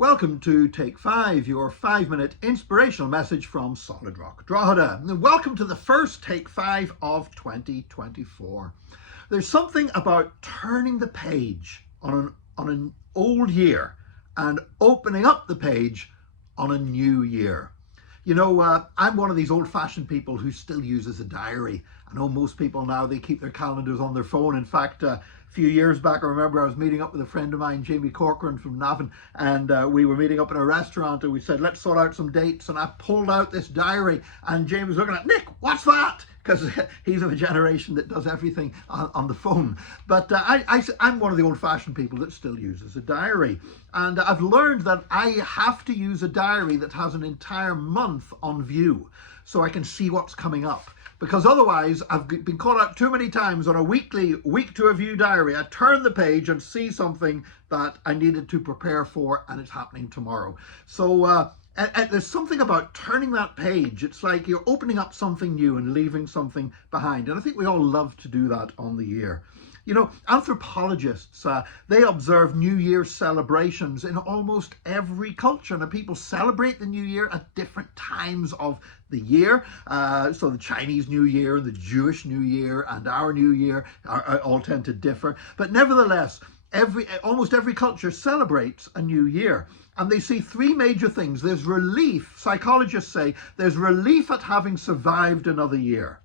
Welcome to Take 5, your 5-minute inspirational message from Solid Rock Drogheda. And welcome to the first Take 5 of 2024. There's something about turning the page on an old year and opening up the page on a new year. You know, I'm one of these old-fashioned people who still uses a diary. I know most people now, they keep their calendars on their phone. In fact, a few years back, I remember I was meeting up with a friend of mine, Jamie Corcoran from Navan, and we were meeting up in a restaurant, and we said, let's sort out some dates. And I pulled out this diary, and Jamie was looking at, Nick, what's that? Because he's of a generation that does everything on the phone. But I'm one of the old-fashioned people that still uses a diary. And I've learned that I have to use a diary that has an entire month on view so I can see what's coming up. Because otherwise, I've been caught out too many times on a weekly, week-to-a-view diary. I turn the page and see something that I needed to prepare for, and it's happening tomorrow. So there's something about turning that page. It's like you're opening up something new and leaving something behind. And I think we all love to do that on the year. You know, anthropologists, they observe New Year celebrations in almost every culture. Now, people celebrate the New Year at different times of the year. So the Chinese New Year and the Jewish New Year and our New Year all tend to differ. But nevertheless, almost every culture celebrates a new year. And they see three major things. There's relief. Psychologists say there's relief at having survived another year.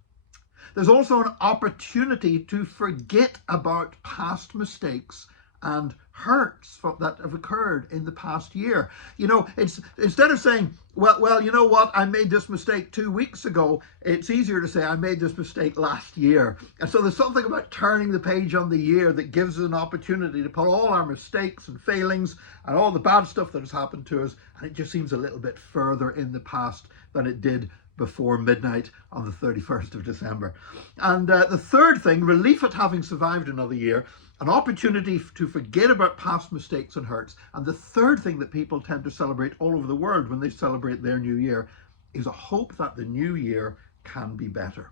There's also an opportunity to forget about past mistakes and hurts that have occurred in the past year. You know, it's instead of saying, well, you know what, I made this mistake 2 weeks ago, it's easier to say I made this mistake last year. And so there's something about turning the page on the year that gives us an opportunity to put all our mistakes and failings and all the bad stuff that has happened to us, and it just seems a little bit further in the past than it did before midnight on the 31st of December. And the third thing, relief at having survived another year, an opportunity to forget about past mistakes and hurts. And the third thing that people tend to celebrate all over the world when they celebrate their new year is a hope that the new year can be better.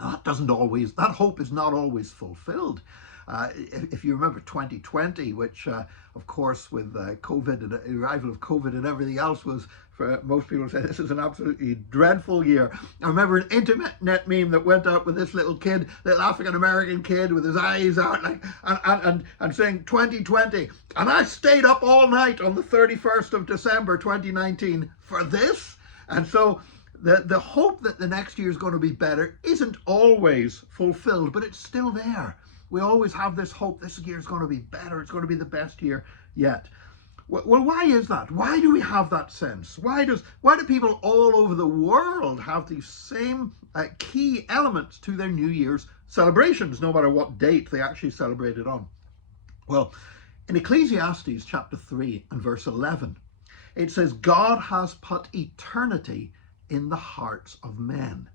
That hope is not always fulfilled. If you remember 2020, which of course with COVID and the arrival of COVID and everything else was, for most people say this is an absolutely dreadful year. I remember an internet meme that went out with this little African-American kid with his eyes out like, and saying 2020. And I stayed up all night on the 31st of December 2019 for this. And so the hope that the next year is going to be better isn't always fulfilled, but it's still there. We always have this hope this year is going to be better. It's going to be the best year yet. Well, why is that? Why do we have that sense? Why do people all over the world have these same key elements to their New Year's celebrations, no matter what date they actually celebrate it on? Well, in Ecclesiastes chapter 3 and verse 11, it says, God has put eternity in the hearts of men.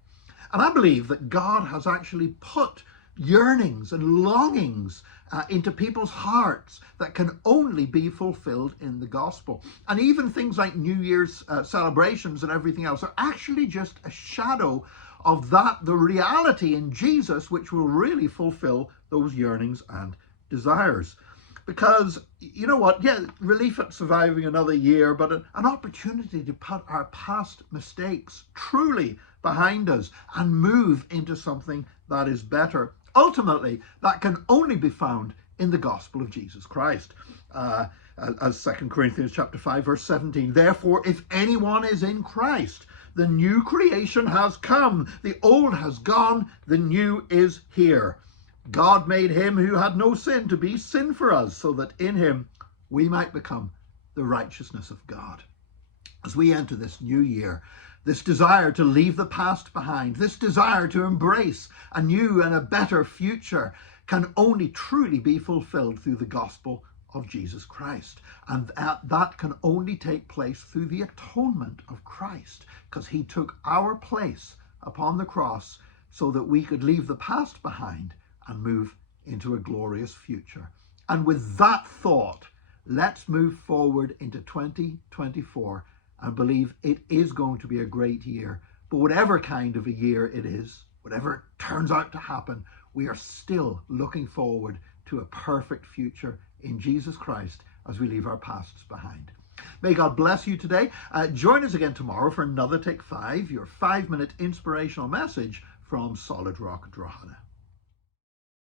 And I believe that God has actually put yearnings and longings into people's hearts that can only be fulfilled in the gospel. And even things like New Year's celebrations and everything else are actually just a shadow of that, the reality in Jesus, which will really fulfill those yearnings and desires. Because, you know what, yeah, relief at surviving another year, but an opportunity to put our past mistakes truly behind us and move into something that is better. Ultimately, that can only be found in the gospel of Jesus Christ. As 2 Corinthians chapter 5, verse 17, therefore, if anyone is in Christ, the new creation has come. The old has gone, the new is here. God made him who had no sin to be sin for us, so that in him we might become the righteousness of God. As we enter this new year, this desire to leave the past behind, this desire to embrace a new and a better future can only truly be fulfilled through the gospel of Jesus Christ. And that can only take place through the atonement of Christ, because he took our place upon the cross so that we could leave the past behind and move into a glorious future. And with that thought, let's move forward into 2024 and believe it is going to be a great year. But whatever kind of a year it is, whatever turns out to happen, we are still looking forward to a perfect future in Jesus Christ as we leave our pasts behind. May God bless you today. Join us again tomorrow for another Take 5, your 5-minute inspirational message from Solid Rock Drogheda.